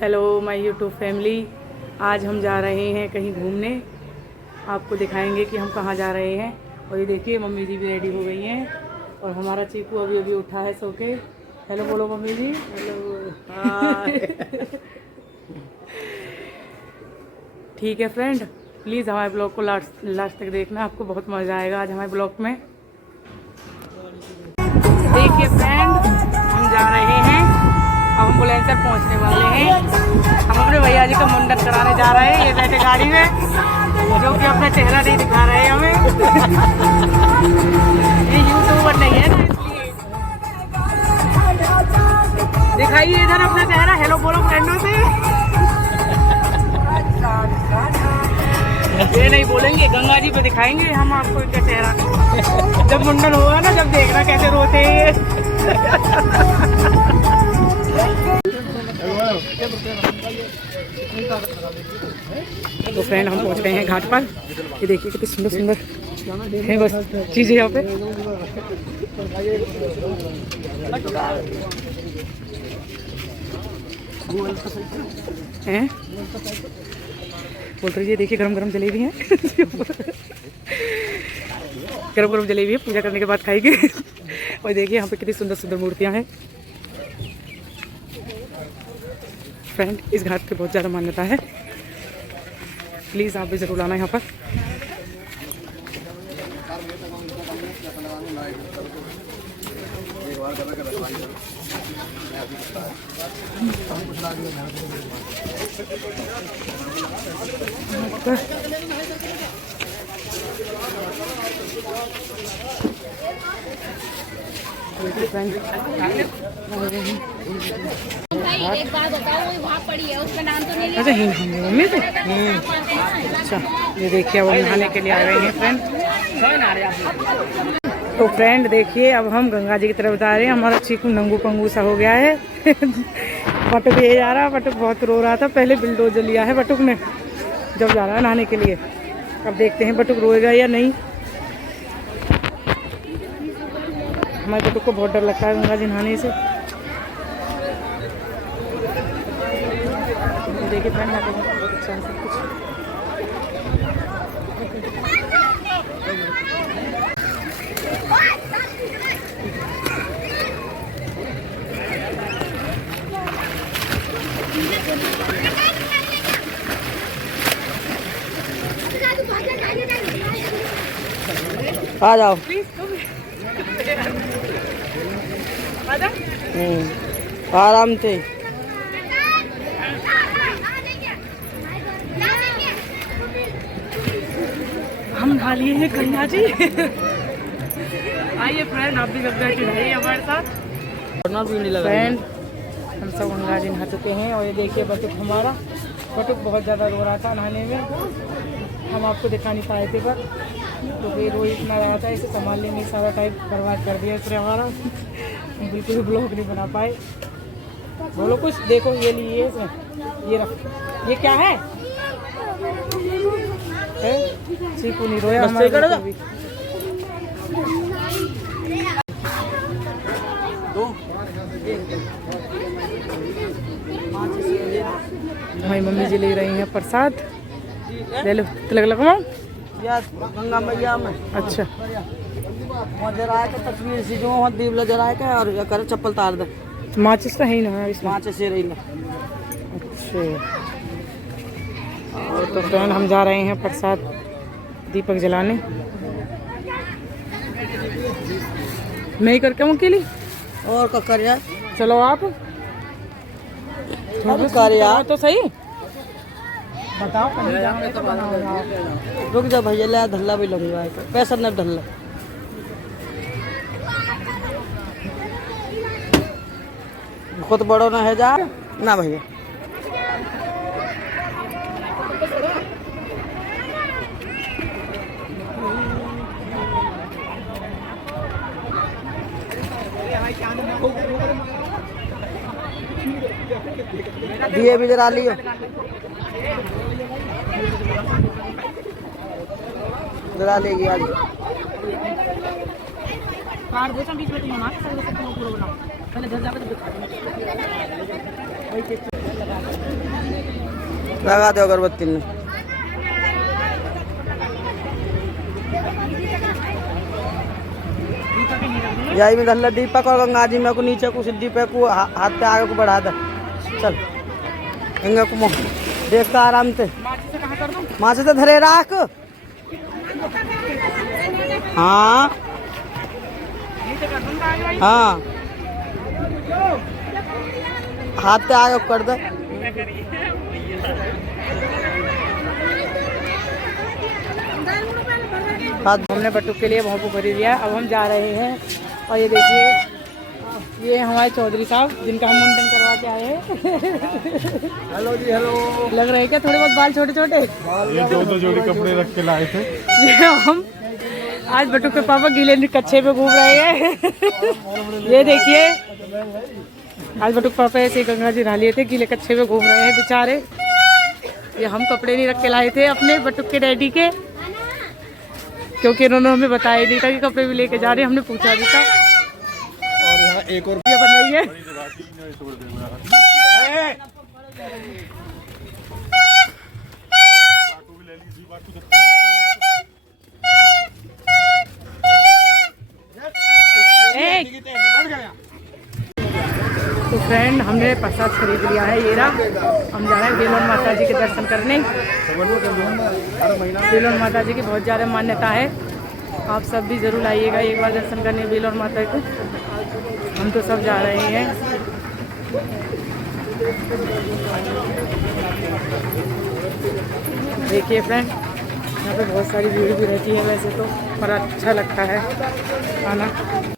Hello my YouTube family. आज हम जा रहे हैं कहीं घूमने। आपको दिखाएंगे कि हम कहाँ जा रहे हैं। और ये देखिए मम्मी जी भी रेडी हो गई हैं और हमारा चीकू अभी अभी उठा है सो के। हेलो बोलो मम्मी जी। हेलो। ठीक है फ्रेंड, प्लीज़ हमारे ब्लॉग को लास्ट तक देखना, आपको बहुत मज़ा आएगा आज हमारे ब्लॉग में। देखिए फ्रेंड, हम जा रहे हैं, अब हम बुलंदशहर पहुंचने वाले हैं। हम अपने भैया जी का मुंडन कराने जा रहे हैं। ये बैठे गाड़ी में, जो कि अपना चेहरा नहीं दिखा रहे हैं हमें। ये यूट्यूबर नहीं है ना, इसलिए। दिखाइए इधर अपना चेहरा, हेलो बोलो फ्रेंडों से। ये नहीं बोलेंगे, गंगा जी पे दिखाएंगे हम आपको इनका चेहरा। जब मुंडन होगा ना, जब देखना कैसे रोते हैं। तो फ्रेंड हम पहुंच गए हैं घाट पर। ये देखिए कितनी सुंदर सुंदर है बस चीज़ें यहाँ पे। हैं बोल रही है, देखिए गरम गरम जलेबी है। गरम गरम जलेबी है, पूजा करने के बाद खाएंगे। और देखिए यहाँ पे कितनी सुंदर सुंदर मूर्तियाँ हैं। फ्रेंड, इस घाट की बहुत ज़्यादा मान्यता है, प्लीज़ आप भी ज़रूर आना यहाँ पर। एक बार बताओ, वो वहाँ पड़ी है, उसका नाम तो नहीं। अच्छा हिंद हम मम्मी से। अच्छा ये देखिए वो नहाने के लिए आ गए हैं फ्रेंड। तो फ्रेंड देखिए, अब हम गंगा जी की तरफ जा रहे हैं। हमारा चीकू नंगू पंगू सा हो गया है। बटुक ये जा रहा है, बटुक बहुत रो रहा था। पहले बिल्डोजर लिया है बटुक ने, जब जा रहा है नहाने के लिए। अब देखते हैं बटुक रोएगा या नहीं। हमारे बटुक को बहुत डर लगता है गंगा जी नहाने से। देखिए फ्रेंड, बहुत अच्छा है सब कुछ। आ जाओ आराम से। हम नहा लिए हैं गंगा जी। आइए फ्रेंड, आप भी गंगा जी नहाइए हमारे साथ। फ्रेंड, हम सब गंगा जी नहा चुके हैं। और ये देखिए बटुक हमारा, बटुक बहुत ज़्यादा रो रहा था नहाने में। हम आपको दिखा नहीं पाए थे पर, तो फिर वो इतना रहा था, इसे संभालने में सारा टाइम बर्बाद कर दिया इसने हमारा। बिल्कुल भी ब्लॉग नहीं बना पाए। बोलो कुछ, देखो ये लिए इसमें, ये रख, ये क्या है? चीकू नहीं रोया हमारा भी। हमारी मम्मी जी ले रही हैं प्रसाद। ले लो, तिलक लगाओ गंगा मैया में। अच्छा वहाँ जराए के तस्वीर से जो वहाँ दीप जराए के और करे चप्पल तार दे। माचिस तो है ही ना इसमें। माचिस से रही। अच्छा तो फ्रेंड, हम जा रहे हैं प्रसाद दीपक जलाने। मैं ही करके हूँ अकेली, और क्या कर यार? चलो आप कर यार तो सही बताओ। रुक जा भैया, ले धल्ला भी लूंगा, पैसा न धल्ला। खुद बड़ो ना है जा ना भैया। दिए भी जरा लियो। जरा लेगी आज। कार्ड दो बीच में तुम बना के पूरा बनाओ, पहले घर जाकर तो लगा दो अगरबत्ती में। यही में धल्ला दीपक और गंगा जी में को नीचे को दीपक को हाथ पे आगे को बढ़ा दे। चल गंगा को मोह देखता आराम से। माँ से तो धरे राख। हाँ हाँ हाथ पे आगे कर दे। हमने बटुक के लिए भोंपू खरीद लिया। अब हम जा रहे हैं और ये देखिए ये हमारे चौधरी साहब जिनका हम मुंडन करवा के आए हैं। हेलो जी हेलो। लग रहे हैं क्या थोड़े बहुत बाल छोटे छोटे? ये दो जोड़ी कपड़े रख के लाए थे। ये हम आज बटुक के पापा गीले कच्छे पे घूम रहे हैं। ये देखिए आज बटुक पापा ऐसे गंगा जी नहा लिए थे, गीले कच्छे पे घूम रहे हैं बेचारे। ये हम कपड़े नहीं रख के लाए थे अपने बटुक के डैडी के, क्योंकि इन्होंने हमें बताया नहीं था कि कपड़े भी लेके जा रहे हैं। हमने पूछा भी था। और यहाँ एक और बन रही है। तो फ्रेंड हमने प्रसाद खरीद लिया है। ये रहा, हम जा रहे हैं बेलोन माता जी के दर्शन करने। बेलोन माता जी की बहुत ज़्यादा मान्यता है, आप सब भी ज़रूर आइएगा एक बार दर्शन करने बेलोन माता को। हम तो सब जा रहे हैं। देखिए फ्रेंड यहाँ पे बहुत सारी भीड़ भी रहती है वैसे तो, पर अच्छा लगता है आना।